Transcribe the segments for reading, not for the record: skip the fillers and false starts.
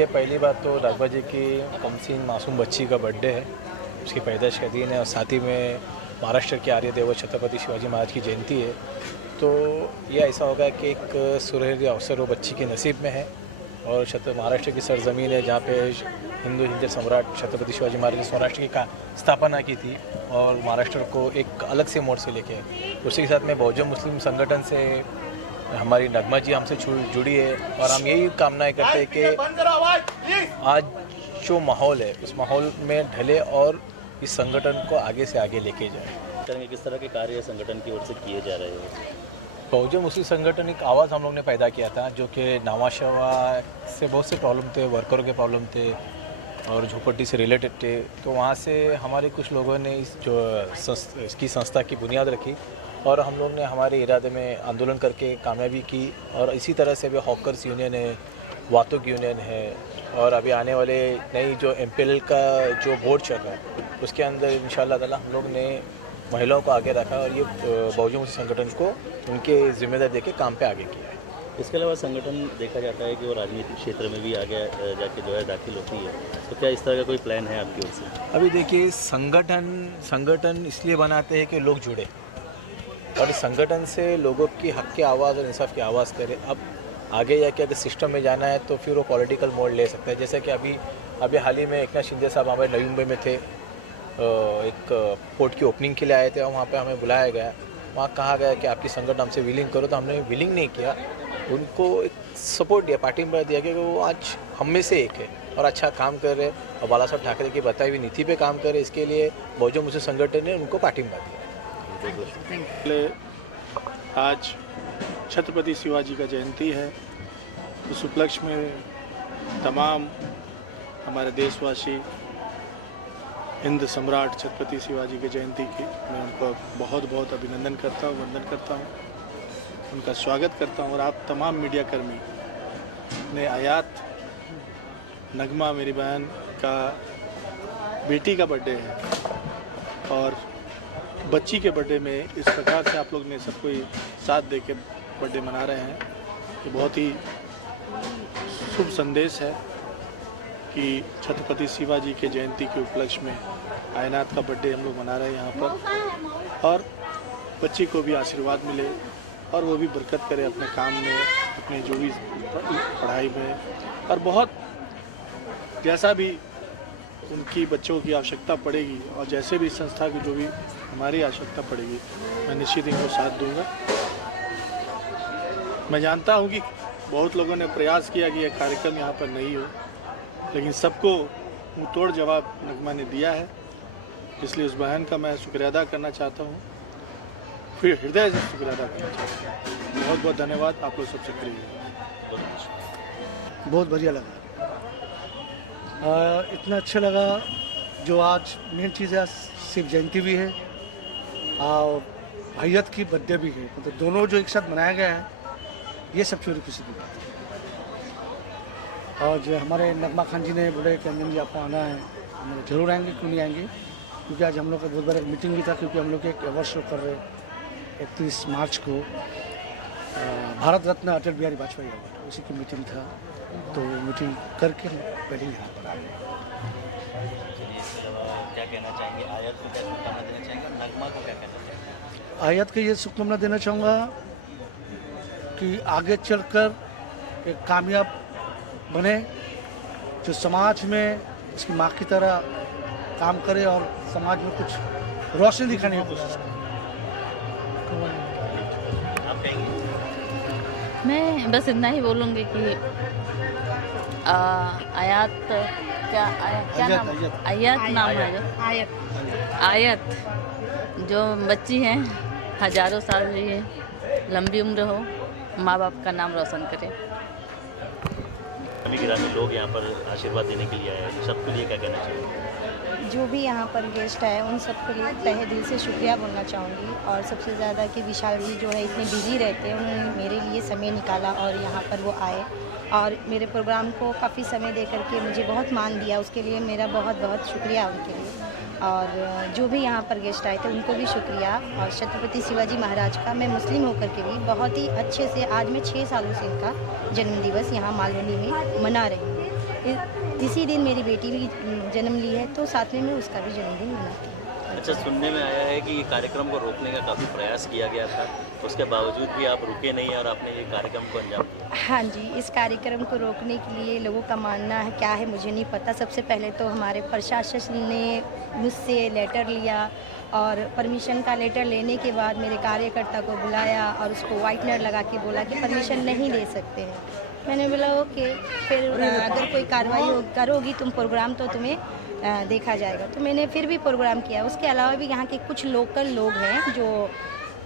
देखिए, पहली बात तो नगमा जी की कमसीन मासूम बच्ची का बर्थडे है, उसकी पैदाइश का दिन है और साथ ही में महाराष्ट्र के आर्य देवत छत्रपति शिवाजी महाराज की जयंती है। तो ये ऐसा होगा कि एक सुनहरी अवसर वो बच्ची के नसीब में है और महाराष्ट्र की सरजमीन है जहाँ पे हिंदू सम्राट छत्रपति शिवाजी महाराज ने स्वराष्ट्र की स्थापना की थी और महाराष्ट्र को एक अलग से मोड़ से लेके उसी के साथ में बहुजन मुस्लिम संगठन से हमारी नगमा जी हमसे जुड़ी है और हम यही कामनाएं करते हैं कि आज जो माहौल है उस माहौल में ढले और इस संगठन को आगे से आगे लेके जाए। किस तरह के कार्य संगठन की ओर से किए जा रहे हैं? बहुजन मुस्लिम संगठन एक आवाज़ हम लोग ने पैदा किया था जो कि नावाशवा से बहुत से प्रॉब्लम थे, वर्करों के प्रॉब्लम थे और झोपड़ी से रिलेटेड थे। तो वहाँ से हमारे कुछ लोगों ने इसकी संस्था की बुनियाद रखी और हम लोग ने हमारे इरादे में आंदोलन करके कामयाबी की और इसी तरह से अभी हॉकर्स यूनियन है, वातुक यूनियन है और अभी आने वाले नई जो MPLL का जो बोर्ड चल रहा है उसके अंदर इंशाअल्लाह ताला हम लोग ने महिलाओं को आगे रखा और ये बहुजन मुस्लिम संगठन को उनके जिम्मेदारी देके काम पे आगे किया है। इसके अलावा संगठन देखा जाता है कि वो राजनीतिक क्षेत्र में भी आगे जाके जो है दाखिल होती है, तो क्या इस तरह का कोई प्लान है आपकी ओर से? अभी देखिए, संगठन इसलिए बनाते हैं कि लोग जुड़े और इस संगठन से लोगों की हक की आवाज़ और इंसाफ की आवाज़ करे। अब आगे जाके अगर सिस्टम में जाना है तो फिर वो पॉलिटिकल मोड ले सकता है। जैसे कि अभी हाल ही में एकनाथ शिंदे साहब हमारे नवी मुंबई में थे, एक पोर्ट की ओपनिंग के लिए आए थे और वहाँ पे हमें बुलाया गया। वहाँ कहा गया कि आपकी संगठन हमसे विलिंग करो, तो हमने विलिंग नहीं किया, उनको एक सपोर्ट दिया, पार्टी में दिया कि वो आज हम में से एक है और अच्छा काम कर रहे और बाला साहब ठाकरे की बताई हुई नीति पे काम कर रहे। इसके लिए बहुजन मुस्लिम संगठन ने उनको पार्टी में दिया। आज छत्रपति शिवाजी का जयंती है, उस उपलक्ष्य में तमाम हमारे देशवासी हिंद सम्राट छत्रपति शिवाजी की जयंती की मैं उनको बहुत बहुत अभिनंदन करता हूँ, वंदन करता हूँ, उनका स्वागत करता हूँ। और आप तमाम मीडिया कर्मी ने आयात नगमा मेरी बहन का बेटी का बर्थडे है और बच्ची के बर्थडे में इस प्रकार से आप लोग ने सब कोई साथ दे के बर्थडे मना रहे हैं, ये बहुत ही शुभ संदेश है कि छत्रपति शिवाजी के जयंती के उपलक्ष्य में आयनात का बर्थडे हम लोग मना रहे हैं यहाँ पर और बच्ची को भी आशीर्वाद मिले और वो भी बरकत करे अपने काम में, अपने जो भी पढ़ाई में और बहुत जैसा भी उनकी बच्चों की आवश्यकता पड़ेगी और जैसे भी संस्था की जो भी हमारी आवश्यकता पड़ेगी मैं निश्चित इनको साथ दूंगा। मैं जानता हूँ कि बहुत लोगों ने प्रयास किया कि यह कार्यक्रम यहाँ पर नहीं हो, लेकिन सबको मुंहतोड़ जवाब नगमा ने दिया है, इसलिए उस बहन का मैं शुक्रिया अदा करना चाहता हूँ, फिर हृदय से शुक्रिया अदा करना चाहता हूँ। बहुत बहुत धन्यवाद आप लोग सबसे करिए। बहुत बढ़िया लगा, इतना अच्छा लगा जो आज मेन चीज़ है शिव जयंती भी है और भाइयत की बर्थडे भी है, मतलब दोनों जो एक साथ मनाया गया है ये सब चोरी खुशी की बात है। और जो हमारे नगमा खान जी ने बोले कि अंजन जी आपको आना है, हम जरूर आएंगे, क्यों नहीं आएंगे, क्योंकि आज हम लोग का बहुत बड़ा मीटिंग भी था, क्योंकि हम लोग एक अवार्ड शो कर रहे 31 मार्च को भारत रत्न अटल बिहारी वाजपेयी अवार्ड, उसी की मीटिंग था, तो मीटिंग करके हम पहले यहाँ पर आ गए। क्या कहना चाहेंगे? आयत को क्या शुभकामना देना चाहेंगे? नगमा को क्या कहना चाहेंगे? आयत को ये शुभकामना देना चाहूँगा कि आगे चलकर एक कामयाब बने, जो समाज में उसकी माँ की तरह काम करे और समाज में कुछ रोशनी दिखाने की कोशिश करे। आप कहेंगे? मैं बस इतना ही बोलूँगी कि आयत क्या नाम, आयत नाम है, आयत जो बच्ची हैं हजारों साल जिए, लंबी उम्र हो, माँ बाप का नाम रोशन करे। गिरामी लोग यहाँ पर आशीर्वाद देने के लिए आए हैं, सबके लिए क्या कहना चाहिए? जो भी यहाँ पर गेस्ट आए उन सबके लिए तहे दिल से शुक्रिया बोलना चाहूँगी और सबसे ज़्यादा कि विशाल जी जो है इतने बिजी रहते हैं, उन्होंने मेरे लिए समय निकाला और यहाँ पर वो आए और मेरे प्रोग्राम को काफ़ी समय दे करके मुझे बहुत मान दिया, उसके लिए मेरा बहुत बहुत शुक्रिया उनके लिए। और जो भी यहाँ पर गेस्ट आए थे उनको भी शुक्रिया। और छत्रपति शिवाजी महाराज का मैं मुस्लिम होकर के भी बहुत ही अच्छे से आज मैं 6 सालों से इनका जन्मदिवस यहाँ मालवनी में मना रही हूँ इसी दिन मेरी बेटी भी जन्म ली है, तो साथ में मैं उसका भी जन्मदिन मनाती हूँ। अच्छा, सुनने में आया है कि ये कार्यक्रम को रोकने का काफ़ी प्रयास किया गया था, उसके बावजूद भी आप रुके नहीं और आपने ये कार्यक्रम को अंजाम दिया। हाँ जी, इस कार्यक्रम को रोकने के लिए लोगों का मानना है क्या है मुझे नहीं पता। सबसे पहले तो हमारे प्रशासन ने मुझसे लेटर लिया और परमिशन का लेटर लेने के बाद मेरे कार्यकर्ता को बुलाया और उसको वाइटनर लगा के बोला कि परमिशन नहीं दे सकते हैं। मैंने बोला ओके, फिर अगर कोई कार्रवाई करोगी तुम प्रोग्राम तो तुम्हें देखा जाएगा। तो मैंने फिर भी प्रोग्राम किया। उसके अलावा भी यहाँ के कुछ लोकल लोग हैं जो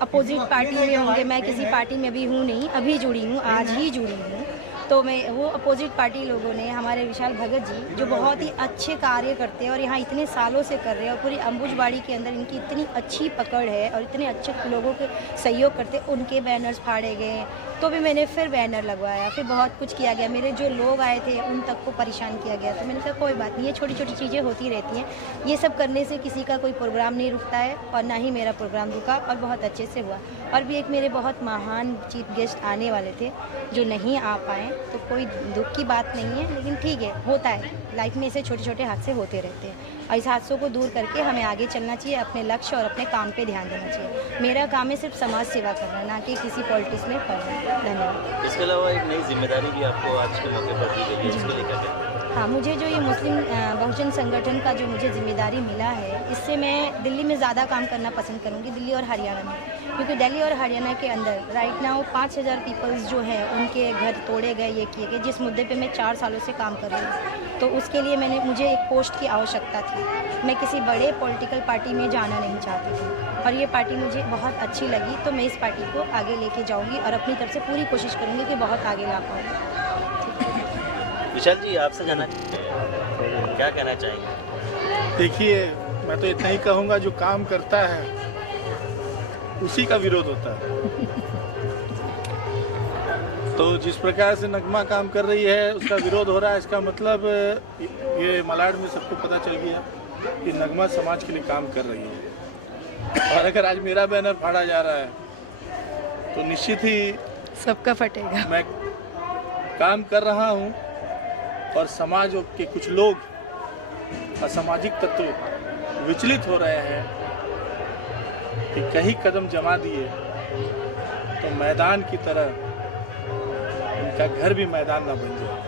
अपोजिट पार्टी में होंगे। मैं किसी पार्टी में भी हूँ नहीं, अभी जुड़ी हूँ, आज ही जुड़ी हूँ। तो मैं वो अपोजिट पार्टी लोगों ने हमारे विशाल भगत जी जो बहुत ही अच्छे कार्य करते हैं और यहाँ इतने सालों से कर रहे हैं और पूरी अम्बुजबाड़ी के अंदर इनकी इतनी अच्छी पकड़ है और इतने अच्छे लोगों के सहयोग करते, उनके बैनर्स फाड़े गए। तो भी मैंने फिर बैनर लगवाया, फिर बहुत कुछ किया गया। मेरे जो लोग आए थे उन तक को परेशान किया गया। तो मैंने कहा कोई बात नहीं, ये छोटी छोटी चीज़ें होती रहती हैं। ये सब करने से किसी का कोई प्रोग्राम नहीं रुकता है और ना ही मेरा प्रोग्राम रुका और बहुत अच्छे से हुआ। और भी एक मेरे बहुत महान चीफ गेस्ट आने वाले थे जो नहीं आ पाए, तो कोई दुख की बात नहीं है, लेकिन ठीक है, होता है लाइफ में। ऐसे छोटे छोटे हादसे होते रहते हैं और इस हादसों को दूर करके हमें आगे चलना चाहिए, अपने लक्ष्य और अपने काम पे ध्यान देना चाहिए। मेरा काम है सिर्फ समाज सेवा करना, ना कि किसी पॉलिटिक्स में पड़ना। धन्यवाद। इसके अलावा एक नई जिम्मेदारी भी आपको आज के मौके पर दी गई है, इसके लिए क्या कहते हैं? हाँ, मुझे जो ये मुस्लिम बहुजन संगठन का जो मुझे जिम्मेदारी मिला है, इससे मैं दिल्ली में ज़्यादा काम करना पसंद करूँगी, दिल्ली और हरियाणा में। क्योंकि दिल्ली और हरियाणा के अंदर राइट नाउ 5000 पीपल्स जो हैं उनके घर तोड़े गए, ये किए गए, जिस मुद्दे पे मैं 4 सालों से काम कर रही हूँ। तो उसके लिए मुझे एक पोस्ट की आवश्यकता थी। मैं किसी बड़े पॉलिटिकल पार्टी में जाना नहीं चाहती थी और ये पार्टी मुझे बहुत अच्छी लगी, तो मैं इस पार्टी को आगे लेके जाऊँगी और अपनी तरफ से पूरी कोशिश करूँगी कि बहुत आगे ला पाऊँ। विशाल जी, आपसे जानना क्या कहना चाहेंगे? देखिए, मैं तो इतना ही कहूँगा, जो काम करता है उसी का विरोध होता है। तो जिस प्रकार से नगमा काम कर रही है उसका विरोध हो रहा है, इसका मतलब ये मलाड में सबको पता चल गया कि नगमा समाज के लिए काम कर रही है। और अगर आज मेरा बैनर फाड़ा जा रहा है तो निश्चित ही सबका फटेगा। मैं काम कर रहा हूँ और समाज के कुछ लोग असामाजिक तत्व विचलित हो रहे हैं कि कहीं कदम जमा दिए तो मैदान की तरह उनका घर भी मैदान ना बन जाए।